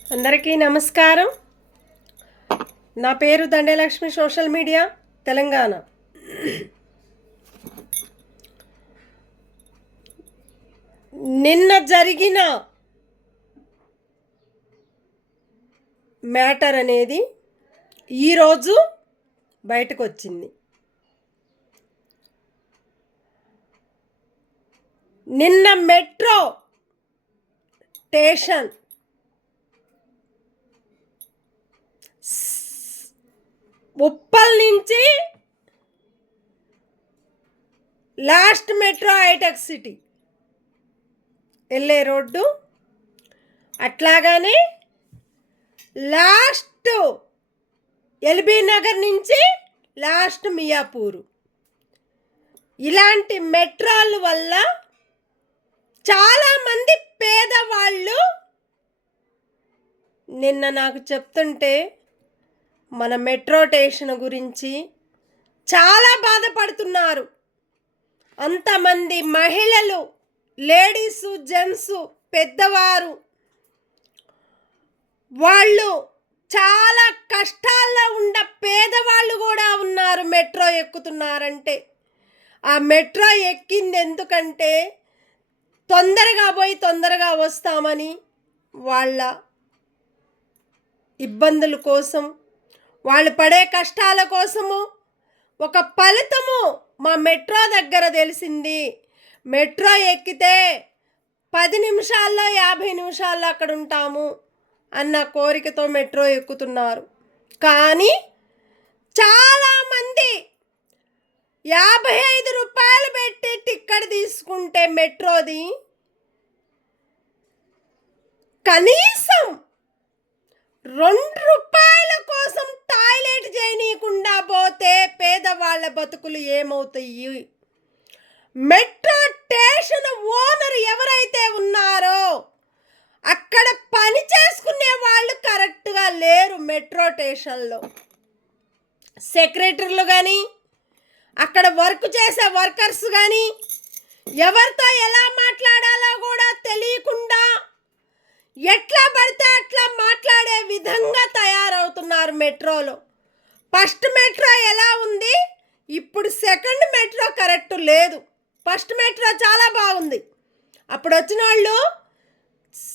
అందరికీ నమస్కారం. నా పేరు దండలక్ష్మి, సోషల్ మీడియా తెలంగాణ. నిన్న జరిగిన మ్యాటర్ అనేది ఈరోజు బయటకు వచ్చింది. నిన్న మెట్రో స్టేషన్ ఉప్పల్ నుంచి లాస్ట్ మెట్రో హైటెక్ సిటీ వెళ్ళే రోడ్డు, అట్లాగానే లాస్ట్ ఎల్బీ నగర్ నుంచి లాస్ట్ మియాపూరు, ఇలాంటి మెట్రోల వల్ల చాలామంది పేదవాళ్ళు నిన్న నాకు చెప్తుంటే మన మెట్రో స్టేషన్ గురించి చాలా బాధపడుతున్నారు. అంతమంది మహిళలు, లేడీసు, జెంట్సు, పెద్దవారు వాళ్ళు చాలా కష్టాల్లో ఉన్న పేదవాళ్ళు కూడా ఉన్నారు. మెట్రో ఎక్కుతున్నారంటే ఆ మెట్రో ఎక్కింది ఎందుకంటే తొందరగా పోయి తొందరగా వస్తామని, వాళ్ళ ఇబ్బందుల కోసం, వాళ్ళు పడే కష్టాల కోసము ఒక ఫలితము మా మెట్రో దగ్గర తెలిసింది. మెట్రో ఎక్కితే 10 నిమిషాల్లో 50 నిమిషాల్లో అక్కడ ఉంటాము అన్న కోరికతో మెట్రో ఎక్కుతున్నారు. కానీ చాలామంది 55 రూపాయలు పెట్టి టికెట్ తీసుకుంటే మెట్రోది కనీసం 2 రూపాయల కోసం టాయిలెట్ చేయనీయకుండా పోతే పేదవాళ్ళ బతుకులు ఏమవుతాయి? మెట్రో స్టేషన్ ఓనర్ ఎవరైతే ఉన్నారో అక్కడ పని చేసుకునే వాళ్ళు కరెక్ట్గా లేరు. మెట్రో స్టేషన్లో సెక్రటరీలు కానీ, అక్కడ వర్క్ చేసే వర్కర్స్ కానీ ఎవరితో ఎలా మాట్లాడాలో కూడా తెలియకుండా ఎట్లా పడితే అట్లా మాట్లాడే విధంగా తయారవుతున్నారు మెట్రోలో. ఫస్ట్ మెట్రో ఎలా ఉంది, ఇప్పుడు సెకండ్ మెట్రో కరెక్ట్ లేదు. ఫస్ట్ మెట్రో చాలా బాగుంది. అప్పుడు వచ్చిన వాళ్ళు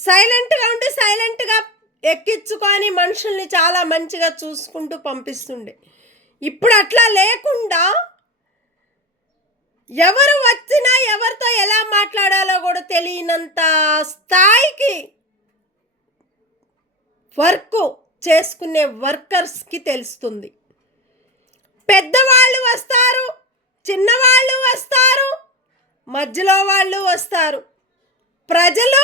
సైలెంట్గా ఉండి సైలెంట్గా ఎక్కించుకొని మనుషుల్ని చాలా మంచిగా చూసుకుంటూ పంపిస్తుండే. ఇప్పుడు అట్లా లేకుండా ఎవరు వచ్చినా ఎవరితో ఎలా మాట్లాడాలో కూడా తెలియనంత స్థాయికి వర్క్ చేసుకునే వర్కర్స్కి తెలుస్తుంది. పెద్దవాళ్ళు వస్తారు, చిన్నవాళ్ళు వస్తారు, మధ్యలో వాళ్ళు వస్తారు, ప్రజలు,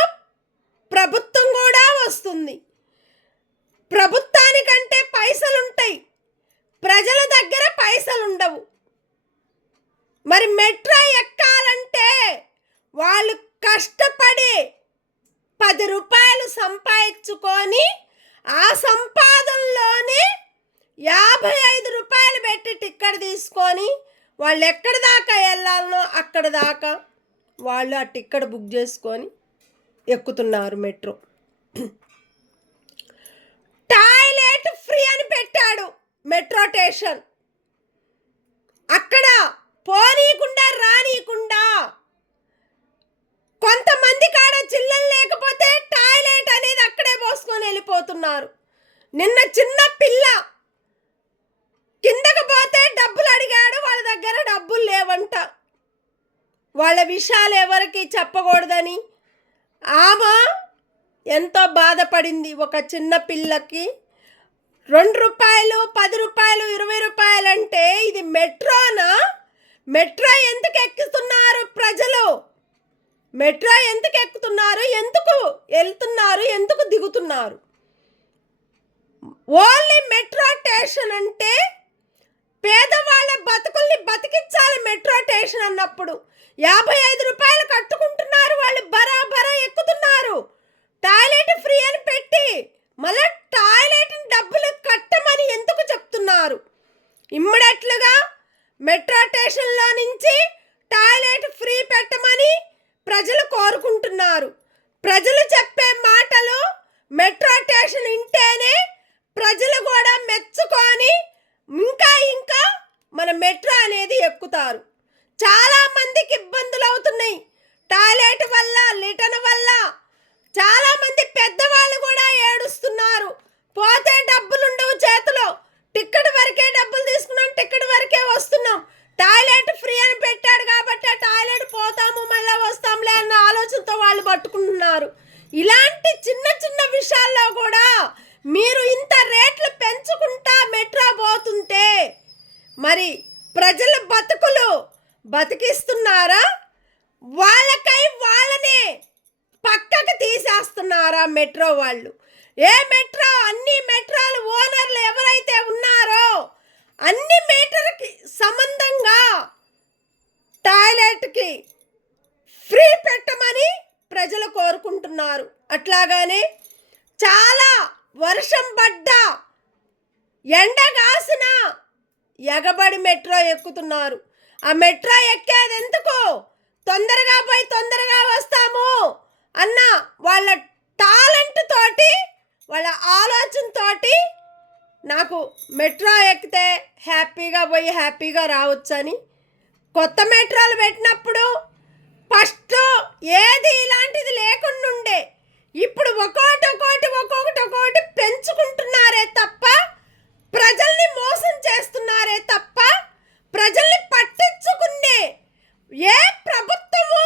ప్రభుత్వం కూడా వస్తుంది. ప్రభుత్వానికంటే పైసలు ఉంటాయి, ప్రజల దగ్గర పైసలు ఉండవు. మరి మెట్రో ఎక్కాలంటే వాళ్ళు కష్టపడి 10 రూపాయలు సంపాదించుకొని ఆ సంపాదనలోనే 55 రూపాయలు పెట్టి టికెట్ తీసుకొని వాళ్ళు ఎక్కడి దాకా వెళ్ళాలనో అక్కడ దాకా వాళ్ళు ఆ టికెట్ బుక్ చేసుకొని ఎక్కుతున్నారు మెట్రో. టాయిలెట్ ఫ్రీ అని పెట్టాడు మెట్రో స్టేషన్. అక్కడ పోనీయకుండా రానీయకుండా కొంతమంది కాడ చిల్లలు లేకపోతే టాయిలెట్ అనేది అక్కడే పోసుకొని వెళ్ళిపోతున్నారు. నిన్న చిన్న పిల్ల కిందకు పోతే డబ్బులు అడిగాడు, వాళ్ళ దగ్గర డబ్బులు లేవంట. వాళ్ళ విషయాలు ఎవరికి చెప్పకూడదని ఆమె ఎంతో బాధపడింది. ఒక చిన్న పిల్లకి 2 రూపాయలు, 10 రూపాయలు, 20 రూపాయలు అంటే ఇది మెట్రోనా? మెట్రో ఎందుకు ఎక్కుతున్నారు ప్రజలు? మెట్రో ఎందుకు ఎక్కుతున్నారు, ఎందుకు వెళ్తున్నారు, ఎందుకు దిగుతున్నారు? ఓన్లీ మెట్రో స్టేషన్ అంటే పేదవాళ్ళ బతుకుల్ని బతికించాలి. మెట్రో స్టేషన్ అన్నప్పుడు 55 రూపాయలు కట్టుకుంటున్నారు, వాళ్ళు బరాబరా ఎక్కుతున్నారు. టాయిలెట్ ఫ్రీ అని పెట్టి మళ్ళీ టాయిలెట్ డబ్బులు కట్టమని ఎందుకు చెప్తున్నారు? ఇమ్మీడియట్లుగా మెట్రో స్టేషన్లో నుంచి టాయిలెట్ ఫ్రీ పెట్టమని ప్రజలు కోరుకుంటున్నారు. ప్రజలు చెప్పే మాటలు మెట్రో ఇన్ఫర్మేషన్ వింటేనే ప్రజలు కూడా మెచ్చుకొని ఇంకా ఇంకా మన మెట్రో అనేది ఎక్కుతారు. చాలా మందికి ఇబ్బందులు అవుతున్నాయి టాయిలెట్ వల్ల, లిటన్ వల్ల. చాలా మంది పెద్దవాళ్ళు కూడా ఏడుస్తున్నారు. పోతే డబ్బులు ఉండవు చేతిలో, టికెట్ వరకే డబ్బులు తీసుకున్నాం, టికెట్ వరకే వస్తున్నాం. టాయిలెట్ ఫ్రీ అని పెట్టాడు కాబట్టి ఆ టాయిలెట్ పోతాము మళ్ళీ వస్తాంలే అన్న ఆలోచనతో వాళ్ళు పట్టుకుంటున్నారు. ఇలాంటి చిన్న చిన్న విషయాల్లో కూడా మీరు ఇంత రేట్లు పెంచుకుంటా మెట్రో పోతుంటే మరి ప్రజల బతుకులు బతికిస్తున్నారా? వాళ్ళకై వాళ్ళనే పక్కకు తీసేస్తున్నారా మెట్రో వాళ్ళు? ఏ మెట్రో, అన్ని మెట్రోలు ఓనర్లు ఎవరైతే ఉన్నారో అన్ని మీటర్కి సంబంధంగా టాయిలెట్కి ఫ్రీ పెట్టమని ప్రజలు కోరుకుంటున్నారు. అట్లాగానే చాలా వర్షం పడ్డా, ఎండ కాసిన ఎగబడి మెట్రో ఎక్కుతున్నారు. ఆ మెట్రో ఎక్కేది ఎందుకు? తొందరగా పోయి తొందరగా వస్తాము అన్న వాళ్ళ టాలెంట్ తోటి, వాళ్ళ ఆలోచనతోటి నాకు మెట్రో ఎక్కితే హ్యాపీగా పోయి హ్యాపీగా రావచ్చని కొత్త మెట్రోలు పెట్టినప్పుడు ఫస్ట్ ఏది ఇలాంటిది లేకుండా ఉండే. ఇప్పుడు ఒక్కొక్కటి పెంచుకుంటున్నారే తప్ప, ప్రజల్ని మోసం చేస్తున్నారే తప్ప, ప్రజల్ని పట్టించుకునే ఏ ప్రభుత్వము,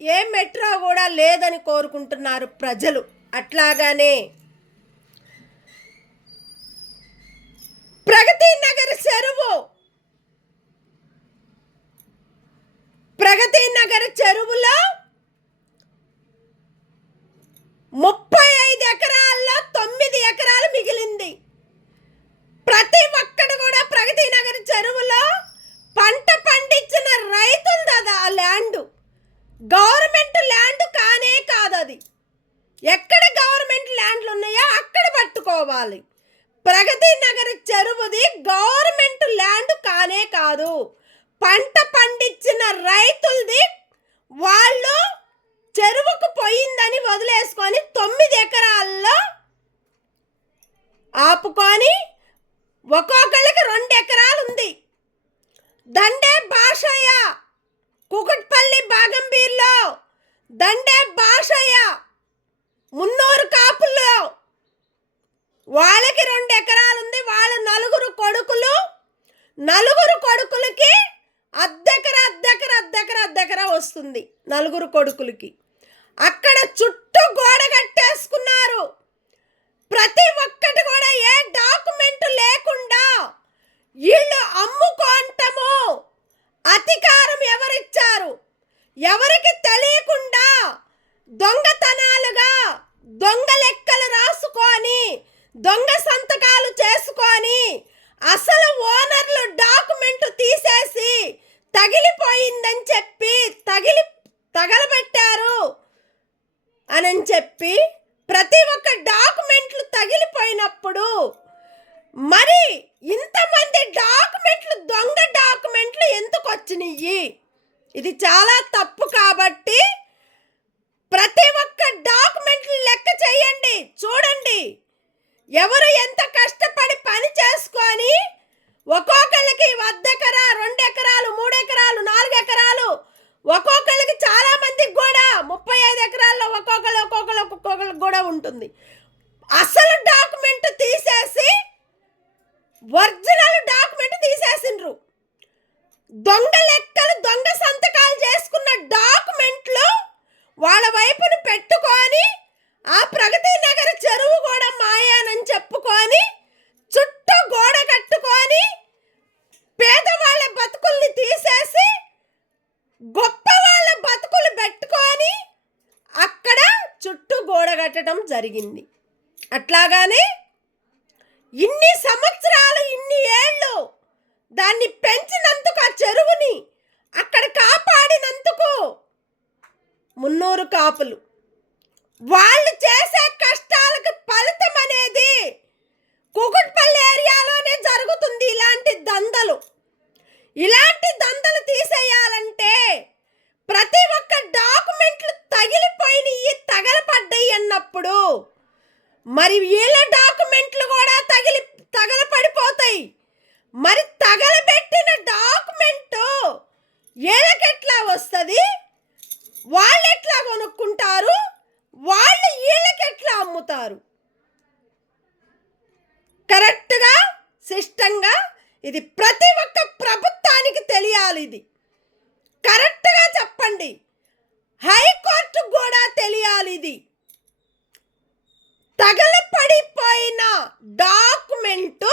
ఏ మెట్రో కూడా లేదని కోరుకుంటున్నారు ప్రజలు. అట్లాగానే ప్రగతి నగర్ చెరువులో 35 ఎకరాల్లో 9 ఎకరాలు మిగిలింది. ప్రతి ఒక్కడు కూడా ప్రగతి నగర్ చెరువులో పంట పండించిన రైతులది ఆ ల్యాండ్. గవర్నమెంట్ ల్యాండ్ కానే కాదు అది. ఎక్కడ గవర్నమెంట్ ల్యాండ్లు ఉన్నాయో అక్కడ పట్టుకోవాలి. ప్రగతి నగర్ చెరువుది గవర్నమెంట్ ల్యాండ్ కానే కాదు. పంట పండించిన రైతులది. వాళ్ళు చెరువుకు పోయిందని వదిలేసుకొని 9 ఎకరాల్లో ఆపుకొని ఒక్కొక్కళ్ళకి 2 ఎకరాలు ఉంది. దండే భాషయ్య కుకట్పల్లి బాగంబీర్లో, దండే భాషయ్య మున్నూరు కాపుల్లో వాళ్ళకి 2 ఎకరాలు ఉంది. వాళ్ళ 4 కొడుకులు, 4 కొడుకులకి అద్దెకర వస్తుంది. 4 కొడుకులకి అక్కడ చుట్టూ గోడ కట్టేసుకున్నారు. ప్రతి ఒక్కటి కూడా ఏ డాక్యుమెంట్ లేకుండా వీళ్ళు అమ్ముకోంటము. అధికారం ఎవరిచ్చారు? ఎవరికి తెలియకుండా దొంగతనాలుగా దొంగ లెక్కలు రాసుకొని, దొంగ సంతకాలు చేసుకొని, అసలు ఓనర్లు డాక్యుమెంట్ తీసేసి తగిలిపోయిందని చెప్పి తగలబెట్టారు అని చెప్పి ప్రతి ఒక్క డాక్యుమెంట్లు తగిలిపోయినప్పుడు మరి ఇంతమంది డాక్యుమెంట్లు, దొంగ డాక్యుమెంట్లు ఎందుకు వచ్చినాయి? ఇది చాలా తప్పు. కాబట్టి ప్రతి ఒక్క డాక్యుమెంట్లు లెక్క చేయండి, చూడండి ఎవరు ఎంత కష్టపడి పని చేసుకొని ఒక్కొక్కళ్ళకి 1 ఎకరా, 2 ఎకరాలు, 3 ఎకరాలు, 4 ఎకరాలు, ఒక్కొక్కళ్ళకి చాలా మందికి కూడా 35 ఎకరాల్లో ఒక్కొక్కళ్ళకి కూడా ఉంటుంది. అసలు డాక్యుమెంట్ తీసేసి ఒరిజినల్ డాక్యుమెంట్ తీసేసిండ్రు. దొంగ లెక్కలు, దొంగ సంతకాలు చేసుకున్న డాక్యుమెంట్లు వాళ్ళ వైపును పెట్టుకొని ఆ ప్రగతి నగర్ చెరువు కూడా మాయానని చెప్పుకొని చుట్టూ గోడ కట్టుకొని పేదవాళ్ళ బతుకుల్ని తీసేసి గొప్ప వాళ్ళ బతుకులు పెట్టుకొని అక్కడ చుట్టూ గోడ కట్టడం జరిగింది. అట్లాగానే ఇన్ని సంవత్సరాలు, ఇన్ని ఏళ్ళు దాన్ని పెంచినందుకు, ఆ చెరువుని అక్కడ కాపాడినందుకు మున్నూరు కాపులు వాళ్ళు చేసే కష్టాలకు ఫలితం అనేది కుకట్పల్లి ఏరియాలోనే జరుగుతుంది. ఇలాంటి దందలు తీసేయాలంటే ప్రతి ఒక్క డాక్యుమెంట్లు తగిలిపోయినాయి, తగలపడ్డాయి అన్నప్పుడు మరి వీళ్ళ డాక్యుమెంట్లు కూడా తగలపడిపోతాయి. మరి తగలబెట్టిన డాక్యుమెంటు వీళ్ళకెట్లా వస్తుంది? వాళ్ళు ఎట్లా కొనుక్కుంటారు? వాళ్ళు వీళ్ళకెట్లా అమ్ముతారు? కరెక్ట్గా సిస్టంగా ఇది ప్రతి ఒక్క ప్రభుత్వానికి తెలియాలి. ఇది కరెక్ట్గా చెప్పండి. హైకోర్టుకు కూడా తెలియాలి. ఇది తగలపడిపోయిన డాక్యుమెంటు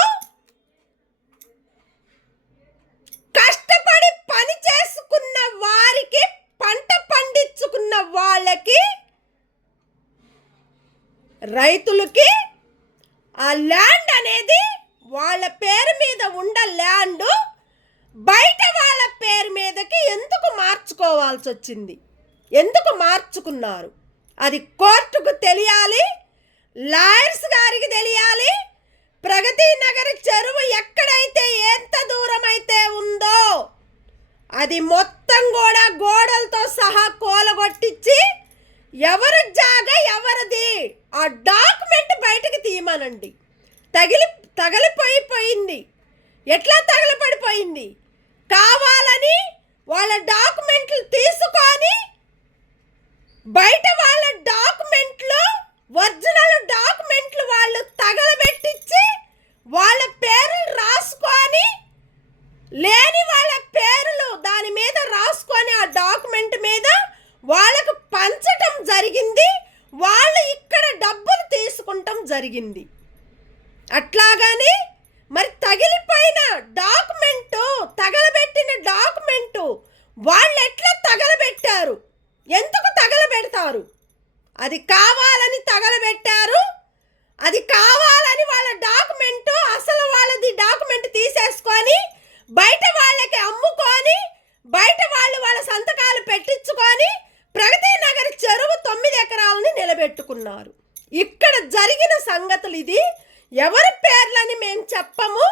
కష్టపడి పని చేసుకున్న వారికి, పంట పండించుకున్న వాళ్ళకి, రైతులకి ఆ ల్యాండ్ అనేది వాళ్ళ పేరు మీద ఉన్న ల్యాండ్ బయట వాళ్ళ పేరు మీదకి ఎందుకు మార్చుకోవాల్సి వచ్చింది? ఎందుకు మార్చుకున్నారు? అది కోర్టుకు తెలియాలి, లాయర్స్ గారికి తెలియాలి. ప్రగతి నగర్ చెరువు ఎక్కడైతే ఎంత దూరం అయితే ఉందో అది మొత్తం కూడా గోడలతో సహా కూలగొట్టించి ఎవరి జాగా ఎవరిది ఆ డాక్యుమెంట్ బయటకు తీయమనండి. తగిలిపోయింది. ఎట్లా తగలపడిపోయింది? కావాలని వాళ్ళ డాక్యుమెంట్లు తీసుకొని బయట వాళ్ళ డాక్యుమెంట్లు, ఒరిజినల్ డాక్యుమెంట్లు వాళ్ళు తగలబెట్టించి వాళ్ళ పేర్లు రాసుకొని, లేని వాళ్ళ పేర్లు దాని మీద రాసుకొని ఆ డాక్యుమెంట్ మీద వాళ్ళకు పంచటం జరిగింది. వాళ్ళు ఇక్కడ డబ్బులు తీసుకుంటాం జరిగింది. అట్లాగని మరి తగిలిపోయిన డాక్యుమెంటు, తగలబెట్టిన డాక్యుమెంటు వాళ్ళు ఎట్లా తగలబెట్టారు? ఎందుకు తగలబెడతారు? అది కావాలని తగలబెట్టారు. అది కావాలని వాళ్ళ డాక్యుమెంటు, అసలు వాళ్ళది డాక్యుమెంట్ తీసేసుకొని బయట వాళ్ళకి అమ్ముకొని, బయట వాళ్ళు వాళ్ళ సంతకాలు పెట్టించుకొని ప్రగతి నగర్ చెరువు 9 ఎకరాలని నిలబెట్టుకున్నారు. ఇక్కడ జరిగిన సంగతులు ఇది. ఎవరి పేర్లని మేము చెప్పము.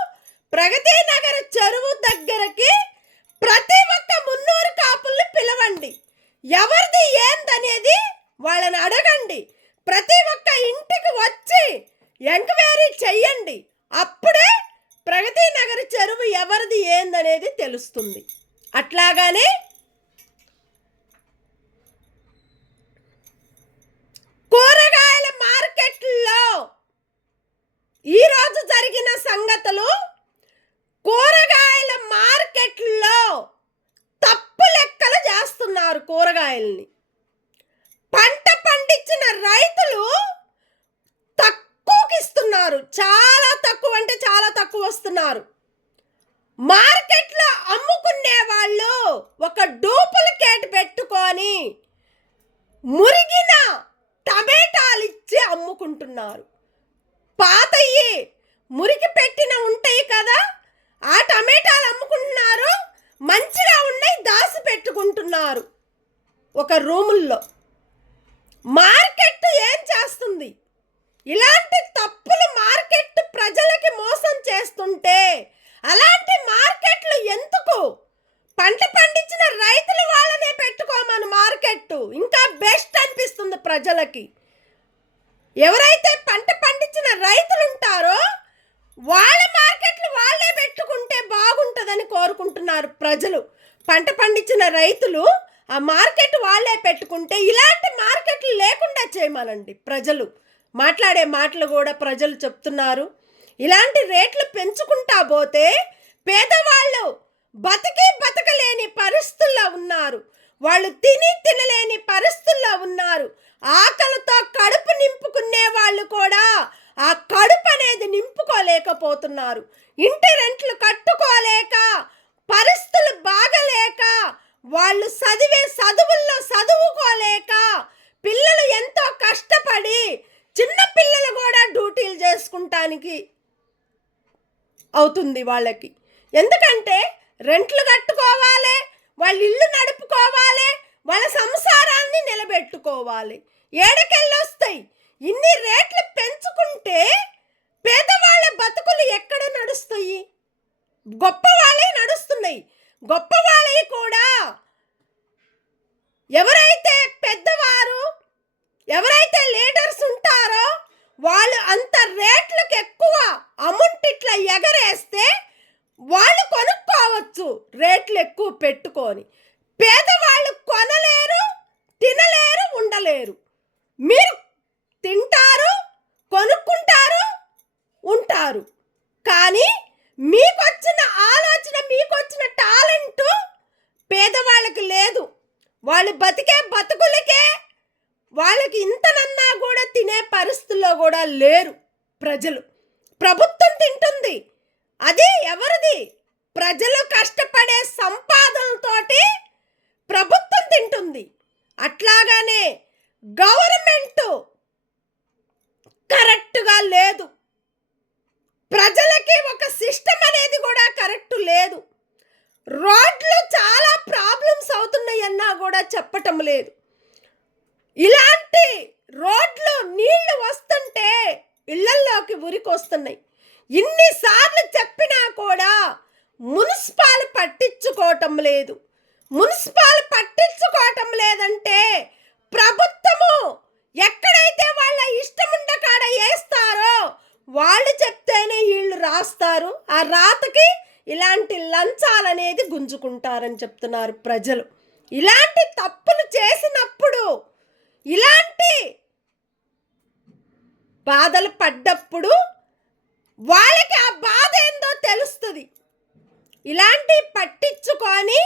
ప్రగతి నగర్ చెరువు దగ్గరకి ప్రతి ఒక్క 300 కాపుల్ని పిలవండి. ఎవరిది ఏందనేది వాళ్ళని అడగండి. ప్రతి ఒక్క ఇంటికి వచ్చి ఎంక్వైరీ చెయ్యండి. అప్పుడే ప్రగతి నగర్ చెరువు ఎవరిది ఏందనేది తెలుస్తుంది. అట్లాగానే కూరగాయల మార్కెట్లో ఈరోజు జరిగిన సంగతులు, కూరగాయల మార్కెట్లో తప్పు లెక్కలు చేస్తున్నారు. కూరగాయల్ని పంట పండించిన రైతులు తక్కువకి ఇస్తున్నారు. చాలా తక్కువ అంటే చాలా తక్కువ వస్తున్నారు. మార్కెట్లో అమ్ముకునే వాళ్ళు ఒక డూప్లికేట్ పెట్టుకొని మురిగిన టమేటాలు ఇచ్చి అమ్ముకుంటున్నారు. పాతయ్యి మురికి పెట్టిన ఉంటాయి కదా, ఆ టమేటాలు అమ్ముకుంటున్నారు. మంచిగా ఉన్నాయి దాసి పెట్టుకుంటున్నారు ఒక రూముల్లో. మార్కెట్ ఏం చేస్తుంది? ఇలాంటి తప్పులు మార్కెట్ ప్రజలకి మోసం చేస్తుంటే అలాంటి మార్కెట్లు ఎందుకు? పంట పండించిన రైతులు వాళ్ళనే పెట్టుకోమని మార్కెట్ ఇంకా బెస్ట్ అనిపిస్తుంది ప్రజలకి. ఎవరైతే పంట పండించిన రైతులు ఉంటారో వాళ్ళ మార్కెట్లు వాళ్ళే పెట్టుకుంటే బాగుంటుందని కోరుకుంటున్నారు ప్రజలు. పంట పండించిన రైతులు ఆ మార్కెట్ వాళ్ళే పెట్టుకుంటే ఇలాంటి మార్కెట్లు లేకుండా చేయమనండి. ప్రజలు మాట్లాడే మాటలు కూడా ప్రజలు చెప్తున్నారు. ఇలాంటి రేట్లు పెంచుకుంటా పోతే పేదవాళ్ళు బతకలేని పరిస్థితుల్లో ఉన్నారు. వాళ్ళు తినలేని పరిస్థితుల్లో ఉన్నారు. ఆకలితో కడుపు నింపుకునే వాళ్ళు కూడా ఆ కడుపు అనేది నింపుకోలేకపోతున్నారు. ఇంటి రెంట్లు కట్టుకోలేక, పరిస్థితులు బాగలేక, వాళ్ళు చదువుల్లో చదువుకోలేక, పిల్లలు ఎంతో కష్టపడి, చిన్న పిల్లలు కూడా డ్యూటీలు చేసుకుంటానికి అవుతుంది వాళ్ళకి. ఎందుకంటే రెంట్లు కట్టుకోవాలి, వాళ్ళ ఇల్లు నడుపుకోవాలి, వాళ్ళ సంసారాన్ని నిలబెట్టుకోవాలి. ఏడకెళ్ళొస్తాయి. ఇన్ని రేట్లు పెంచుకుంటే పేదవాళ్ళ బతుకులు ఎక్కడ నడుస్తాయి? గొప్ప వాళ్ళే నడుస్తున్నాయి. గొప్ప వాళ్ళవి కూడా ఎవరైతే పెద్దవారు, ఎవరైతే లీడర్స్ ఉంటారో వాళ్ళు పట్టించుకొని. పేదవాళ్ళు కొనలేరు, తినలేరు, ఉండలేరు. మీరు తింటారు, కొనుక్కుంటారు, ఉంటారు. కానీ మీకొచ్చిన ఆలోచన, మీకొచ్చిన టాలెంటు పేదవాళ్ళకి లేదు. వాళ్ళు బతికే బతుకులకే వాళ్ళకి ఇంతనన్నా కూడా తినే పరిస్థితుల్లో కూడా లేరు ప్రజలు. ప్రభుత్వం తింటుంది, అది ఎవరిది? ప్రజలు కష్టపడే సంపాదనతోటి ప్రభుత్వం తింటుంది. అట్లాగానే గవర్నమెంట్ కరెక్ట్గా లేదు. ప్రజలకి ఒక సిస్టమ్ అనేది కూడా కరెక్ట్ లేదు. రోడ్లు చాలా ప్రాబ్లమ్స్ అవుతున్నాయన్నా కూడా చెప్పటం లేదు. ఇలాంటి రోడ్లు నీళ్లు వస్తుంటే ఇళ్లల్లోకి ఉరికొస్తున్నాయి. ఇన్నిసార్లు చెప్పినా కూడా మున్సిపాల్ పట్టించుకోవటం లేదు. మున్సిపాల్ పట్టించుకోవటం లేదంటే ప్రభుత్వము ఎక్కడైతే వాళ్ళ ఇష్టముండ కాడ వేస్తారో వాళ్ళు చెప్తేనే వీళ్ళు రాస్తారు. ఆ రాతకి ఇలాంటి లంచాలనేది గుంజుకుంటారని చెప్తున్నారు ప్రజలు. ఇలాంటి తప్పులు చేసినప్పుడు, ఇలాంటి బాధలు పడ్డప్పుడు వాళ్ళకి ఆ బాధ ఏందో తెలుస్తుంది. ఇలాంటి పట్టించుకొని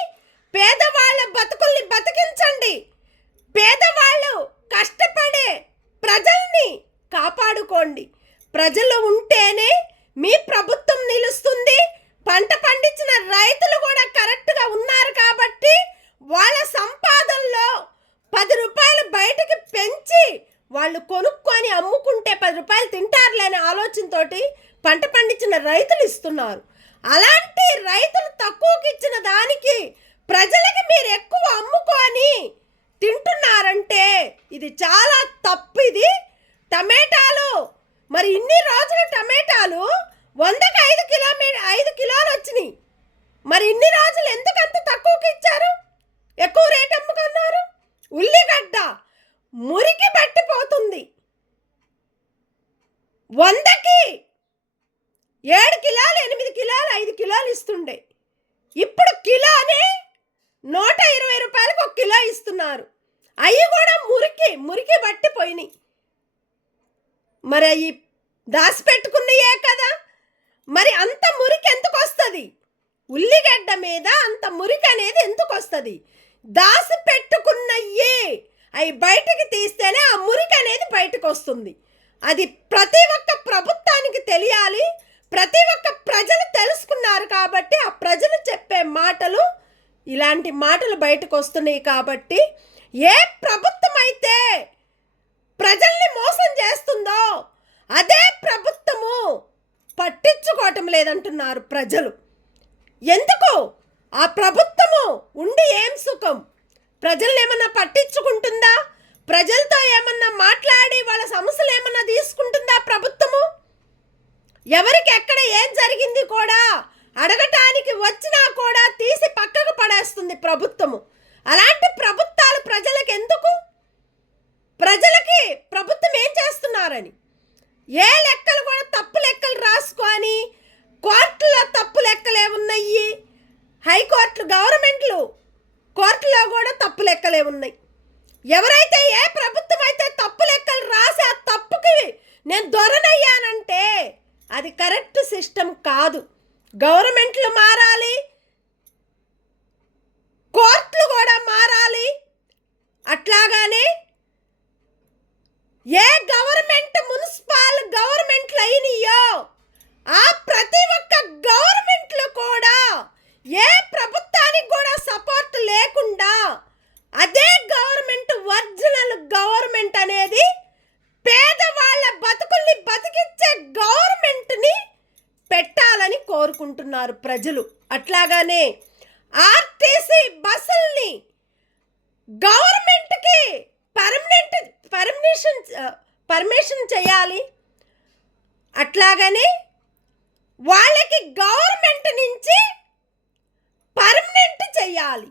పేదవాళ్ళ బతుకుల్ని బతికించండి. పేదవాళ్ళు కష్టపడే ప్రజల్ని కాపాడుకోండి. ప్రజలు ఉంటేనే మీ ప్రభుత్వం నిలుస్తుంది. పంట పండించిన రైతులు కూడా కరెక్ట్గా ఉన్నారు కాబట్టి వాళ్ళ సంపాదనలో 10 రూపాయలు బయటకి పెంచి వాళ్ళు కొనుక్కొని అమ్ముకుంటే 10 రూపాయలు తింటారులేని ఆలోచనతోటి పంట పండించిన రైతులు ఇస్తున్నారు. అలాంటి రైతులు తక్కువకి ఇచ్చిన దానికి ప్రజలకి మీరు ఎక్కువ అమ్ముకొని తింటున్నారంటే ఇది చాలా తప్పు. ఇది టమాటాలు మరి ఇన్ని రోజులు టమాటాలు 100కి 5 కిలోలు వచ్చినాయి. మరి ఇన్ని రోజులు ఎందుకంత తక్కువకి ఇచ్చారు? ఎక్కువ రేట్ అమ్ముకున్నారు. ఉల్లిగడ్డ మురికి పట్టిపోతుంది. 100కి 7 కిలోలు, 8 కిలోలు, 5 కిలోలు ఇస్తుండే. ఇప్పుడు కిలోని 120 రూపాయలకు 1 కిలో ఇస్తున్నారు. అవి కూడా మురికి పట్టిపోయినాయి. మరి అవి దాచిపెట్టుకున్నాయే కదా. మరి అంత మురికి ఎందుకు వస్తుంది? ఉల్లిగడ్డ మీద అంత మురికి అనేది ఎందుకు వస్తుంది? దాచి పెట్టుకున్నయ్యే అవి బయటకు తీస్తేనే ఆ మురికి అనేది బయటకు వస్తుంది. అది ప్రతి ఒక్క ప్రభుత్వానికి తెలియాలి. ప్రతి ఒక్క ప్రజలు తెలుసుకున్నారు కాబట్టి ఆ ప్రజలు చెప్పే మాటలు, ఇలాంటి మాటలు బయటకు వస్తున్నాయి. కాబట్టి ఏ ప్రభుత్వం అయితే ప్రజల్ని మోసం చేస్తుందో అదే ప్రభుత్వము పట్టించుకోవటం లేదంటున్నారు ప్రజలు. ఎందుకు? ఆ ప్రభుత్వము ఉండి ఏం సుఖం? ప్రజల్ని ఏమన్నా పట్టించుకుంటుందా? ప్రజలతో ఏమన్నా మాట్లాడి వాళ్ళ సమస్యలు ఏమన్నా తీసుకుంటుందా ప్రభుత్వము? ఎవరికి ఎక్కడ ఏం జరిగింది కూడా అడగటానికి వచ్చినా కూడా తీసి పక్కకు పడేస్తుంది ప్రభుత్వము. అలాంటి ప్రభుత్వాలు ప్రజలకు ఎందుకు? ప్రజలకి ప్రభుత్వం ఏం చేస్తున్నారని ఏ లెక్కలు కూడా తప్పు లెక్కలు రాసుకొని కోర్టులో తప్పు లెక్కలే ఉన్నాయి. హైకోర్టు, గవర్నమెంట్లు కోర్టులో కూడా తప్పు లెక్కలే ఉన్నాయి. ఎవరైతే ఏ ప్రభుత్వం అయితే తప్పు లెక్కలు రాసి ఆ తప్పుకి నేను దొరనయ్యానంటే అది కరెక్ట్ సిస్టమ్ కాదు. గవర్నమెంట్లు మారాలి, కోర్టులు కూడా మారాలి. అట్లాగానే ఏ గవర్నమెంట్ మున్సిపల్ గవర్నమెంట్లు అయినాయో ఆ ప్రతి ఒక్క గవర్నమెంట్లు కూడా ఏ ప్రభుత్వానికి కూడా సపోర్ట్ లేకుండా అదే గవర్నమెంట్, ఒరిజినల్ గవర్నమెంట్ అనేది పేదవాళ్ళ బతుకుల్ని బతికించే గవర్నమెంట్ని పెట్టాలని కోరుకుంటున్నారు ప్రజలు. అట్లాగానే ఆర్టీసీ బస్సుల్ని గవర్నమెంట్కి పర్మిషన్ చేయాలి. అట్లాగనే వాళ్ళకి గవర్నమెంట్ నుంచి పర్మనెంట్ చేయాలి.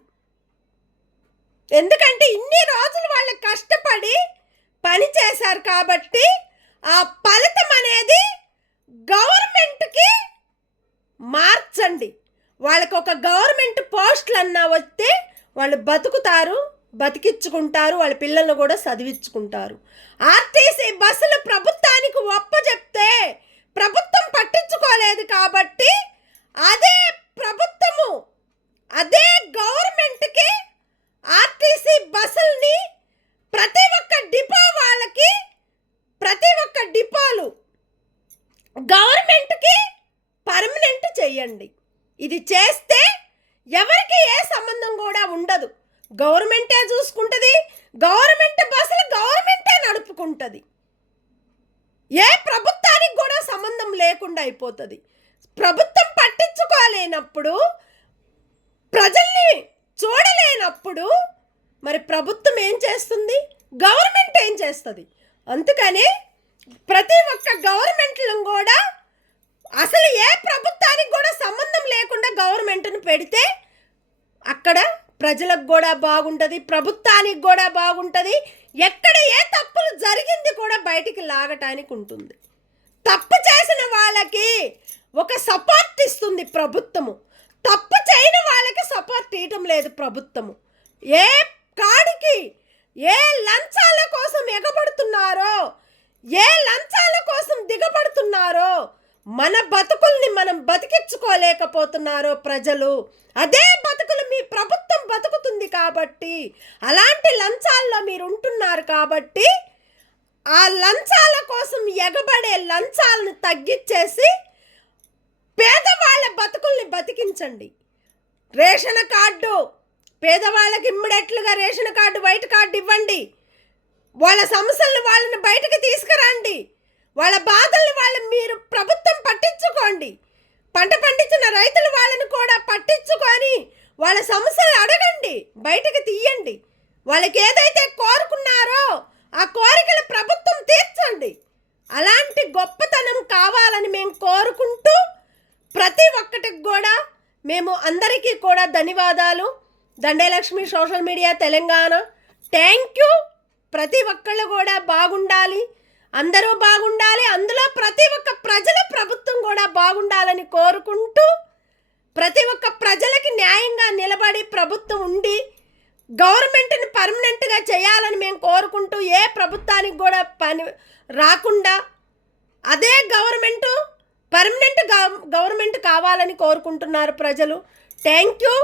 ఎందుకంటే ఇన్ని రోజులు వాళ్ళు కష్టపడి పని చేశారు కాబట్టి ఆ ఫలితం అనేది గవర్నమెంట్కి మార్చండి. వాళ్ళకి ఒక గవర్నమెంట్ పోస్టులు అన్నా వస్తే వాళ్ళు బతుకుతారు, బతికించుకుంటారు, వాళ్ళ పిల్లలను కూడా చదివించుకుంటారు. ఆర్టీసీ బస్సులు ప్రభుత్వానికి ఒప్పజెప్తే ప్రభుత్వం పట్టించుకోలేదు కాబట్టి అదే ప్రభుత్వము, అదే గవర్నమెంట్కి ఆర్టీసీ బస్సుల్ని ప్రతి ఒక్క డిపో వాళ్ళకి, ప్రతి ఒక్క డిపోలు గవర్నమెంట్కి పర్మనెంట్ చేయండి. ఇది చేస్తే ఎవరికి ఏ సంబంధం కూడా ఉండదు. గవర్నమెంటే చూసుకుంటుంది, గవర్నమెంట్ బస్సులు గవర్నమెంటే నడుపుకుంటుంది. ఏ ప్రభుత్వానికి కూడా సంబంధం లేకుండా అయిపోతుంది. ప్రభుత్వం పట్టించుకోలేనప్పుడు, ప్రజల్ని చూడలేనప్పుడు మరి ప్రభుత్వం ఏం చేస్తుంది? గవర్నమెంట్ ఏం చేస్తుంది? అందుకని ప్రతి ఒక్క గవర్నమెంట్లో కూడా అసలు ఏ ప్రభుత్వానికి కూడా సంబంధం లేకుండా గవర్నమెంట్ను పెడితే అక్కడ ప్రజలకు కూడా బాగుంటుంది, ప్రభుత్వానికి కూడా బాగుంటుంది. ఎక్కడ ఏ తప్పులు జరిగింది కూడా బయటికి లాగటానికి ఉంటుంది. తప్పు చేసిన వాళ్ళకి ఒక సపోర్ట్ ఇస్తుంది ప్రభుత్వము, తప్పు చేయని వాళ్ళకి సపోర్ట్ ఇవ్వటం లేదు ప్రభుత్వము. ఏ కాడికి ఏ లంచాల కోసం ఎగబడుతున్నారో, ఏ లంచాల కోసం దిగబడుతున్నారో, మన బతుకుల్ని మనం బతికించుకోలేకపోతున్నారో ప్రజలు, అదే బతుకులు మీ ప్రభుత్వం బతుకుతుంది కాబట్టి, అలాంటి లంచాల్లో మీరు ఉంటున్నారు కాబట్టి ఆ లంచాల కోసం ఎగబడే లంచాలను తగ్గించేసి పేదవాళ్ళ బతుకుల్ని బతికించండి. రేషన్ కార్డు పేదవాళ్ళకి ఇమ్మీడియట్లుగా రేషన్ కార్డు, వైట్ కార్డు ఇవ్వండి. వాళ్ళ సమస్యలను వాళ్ళని బయటకు తీసుకురండి. వాళ్ళ బాధల్ని మీరు ప్రభుత్వం పట్టించుకోండి. పంట పండించిన రైతులు వాళ్ళని కూడా పట్టించుకొని వాళ్ళ సమస్యలు అడగండి, బయటకు తీయండి. వాళ్ళకి ఏదైతే కోరుకున్నారో ఆ కోరికలు ప్రభుత్వం తీర్చండి. అలాంటి గొప్పతనం కావాలని మేము కోరుకుంటూ ప్రతి ఒక్కటికి కూడా మేము అందరికీ కూడా ధన్యవాదాలు. Dandelakshmi social media Telangana, thank you. ప్రతి ఒక్కళ్ళు కూడా బాగుండాలి, అందరూ బాగుండాలి, అందులో ప్రతి ఒక్క ప్రజల ప్రభుత్వం కూడా బాగుండాలని కోరుకుంటూ ప్రతి ఒక్క ప్రజలకి న్యాయంగా నిలబడి ప్రభుత్వం ఉండి గవర్నమెంట్ని పర్మనెంట్గా చేయాలని మేము కోరుకుంటూ ఏ ప్రభుత్వానికి కూడా పని రాకుండా అదే గవర్నమెంటు పర్మనెంట్ గవర్నమెంట్ కావాలని కోరుకుంటున్నారు ప్రజలు. Thank you.